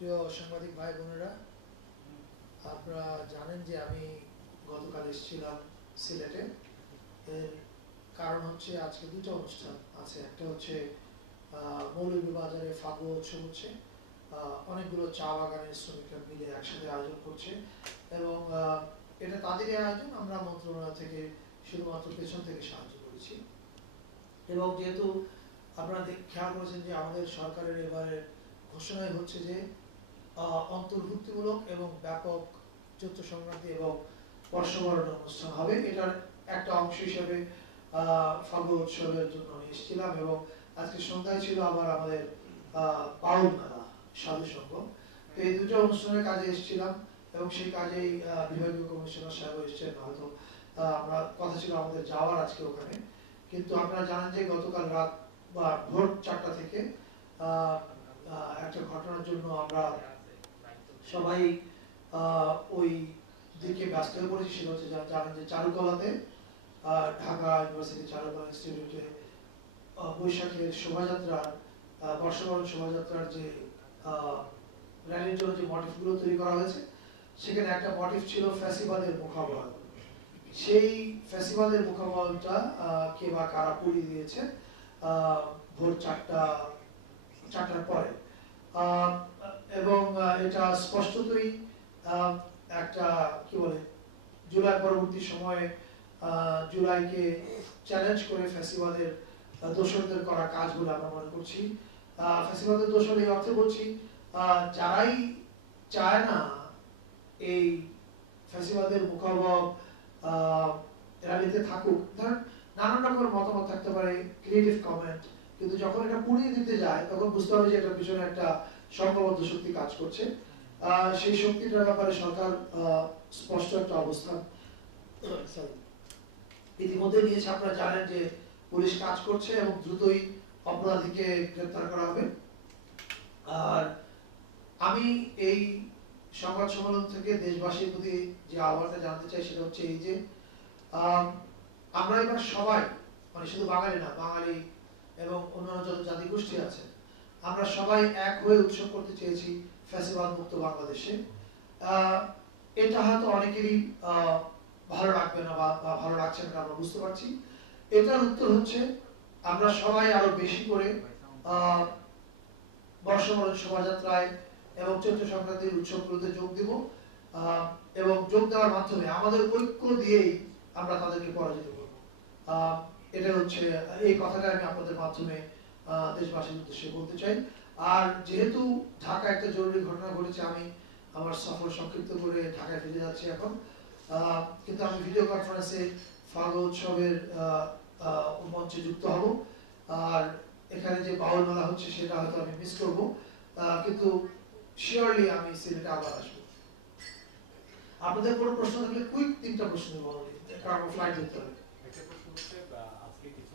প্রিয় সাংবাদিক ভাই বোনেরা, আপনারা জানেন যে আমি গতকাল এসেছিলাম সিলেটে। এর কারণ হচ্ছে আজকে দুটো অনুষ্ঠান আছে। একটা হচ্ছে মৌলভীবাজারে ফাগুয়া উৎসব হচ্ছে, অনেকগুলো চা বাগানের শ্রমিকরা মিলে একসাথে আয়োজন করছে এবং এটা তাদেরই আয়োজন। আমরা মন্ত্রণালয় থেকে শুধুমাত্র পেছন থেকে সাহায্য করেছি। এবং যেহেতু আপনারা খেয়াল করেছেন যে আমাদের সরকারের এবারে ঘোষণাই হচ্ছে যে অন্তর্ভুক্তিমূলক এবং ব্যাপক চৈত্র সংক্রান্তি এবং বর্ষবরণ অনুষ্ঠান হবে। এটার একটা অংশ হিসেবে ফাগুয়া উৎসবের জন্য আমি এসেছিলাম এবং আজকে সন্ধ্যায় ছিল আবার আমাদের বাউল মেলা সাধু সংঘ। তো এই দুটো অনুষ্ঠানের কাজে এসেছিলাম এবং সেই কাজেই বিভাগীয় কমিশনার সাহেব এসেছেন। হয়তো আমরা কথা ছিল আমাদের যাওয়ার আজকে ওখানে, কিন্তু আপনারা জানেন যে গতকাল রাত বা ভোর 4টা থেকে একটা ঘটনার জন্য আমরা সবাই ওই দিকে ব্যস্ত হয়ে পড়েছি। সেটা হচ্ছে জানেন যে চারুকলাতে ঢাকা ইউনিভার্সিটি চারুকলা ইনস্টিটিউটে বৈশাখের শোভাযাত্রার বর্ষবরণ শোভাযাত্রার যে র্যালির জন্য যে মোটিভগুলো তৈরি করা হয়েছে, সেখানে একটা মোটিভ ছিল ফ্যাসিবাদের মুখাবয়ব। সেই ফ্যাসিবাদের মুখাবয়বটা কে বা কারা পুড়িয়ে দিয়েছে ভোর 4টার পরে। এবং এটা স্পষ্টতই একটা কি বলে জুলাই পরবর্তী সময়ে জুলাইকে চ্যালেঞ্জ করে ফ্যাসিবাদের দোসরদের করা কাজ বলে আমরা মনে করছি। ফ্যাসিবাদের দোসর এই অর্থে বলছি, যারাই চায় না এই ফ্যাসিবাদের মুখাবয়ব র্যালিতে থাকুক, ধরেন নানান রকমের মতামত থাকতে পারে, ক্রিয়েটিভ কমেন্ট, কিন্তু যখন এটা পুড়িয়ে দিতে যায় তখন বুঝতে হবে যে এটার পিছনে একটা সংঘবদ্ধ শক্তি কাজ করছে। সেই শক্তিটার ব্যাপারে সরকার স্পষ্ট একটা অবস্থান ইতিমধ্যে নিয়েছে। আপনারা জানেন যে পুলিশ কাজ করছে এবং দ্রুতই অপরাধীকে গ্রেফতার করা হবে। আর আমি এই সংবাদ সম্মেলন থেকে দেশবাসীর প্রতি যে আহ্বানটা জানতে চাই সেটা হচ্ছে এই যে আমরা এবার সবাই, মানে শুধু বাঙালি না, বাঙালি এবং অন্যান্য যত জাতিগোষ্ঠী আছে, আমরা সবাই এক হয়ে উৎসব করতে চেয়েছি ফ্যাসিবাদ মুক্ত বাংলাদেশে। এটা হয়তো অনেকেরই ভালো লাগবে না বা ভালো লাগছে না, আমরা বুঝতে পারছি। এটার উত্তর হচ্ছে আমরা সবাই আরো বেশি করে বর্ষবরণ শোভাযাত্রায় এবং চৈত্র সংক্রান্তির উৎসবগুলোতে যোগ দিব এবং যোগ দেওয়ার মাধ্যমে আমাদের ঐক্য দিয়েই আমরা তাদেরকে পরাজিত করব। এটা হচ্ছে এই কথাটা আমি আপনাদের মাধ্যমে দেশবাসীর উদ্দেশ্যে বলতে চাই। আর যেহেতু ঢাকা একটা জরুরি ঘটনা ঘটেছে, আমি আমার সফর সংক্ষিপ্ত করে ঢাকায় ফিরে যাচ্ছি এখন। কিন্তু আমি ভিডিও কনফারেন্সে ফাগুয়া উৎসবের মঞ্চে যুক্ত হব। আর এখানে যে বাউল মেলা হচ্ছে সেটা হয়তো আমি মিস করবো, কিন্তু শিওরলি আমি সিলেটে আবার আসবো। আপনাদের কোনো প্রশ্ন থাকলে কুইক 3টা প্রশ্ন দেবো, কারণ ফ্লাইট ধরতে হবে। একটা প্রশ্ন হচ্ছে আজকে কিছু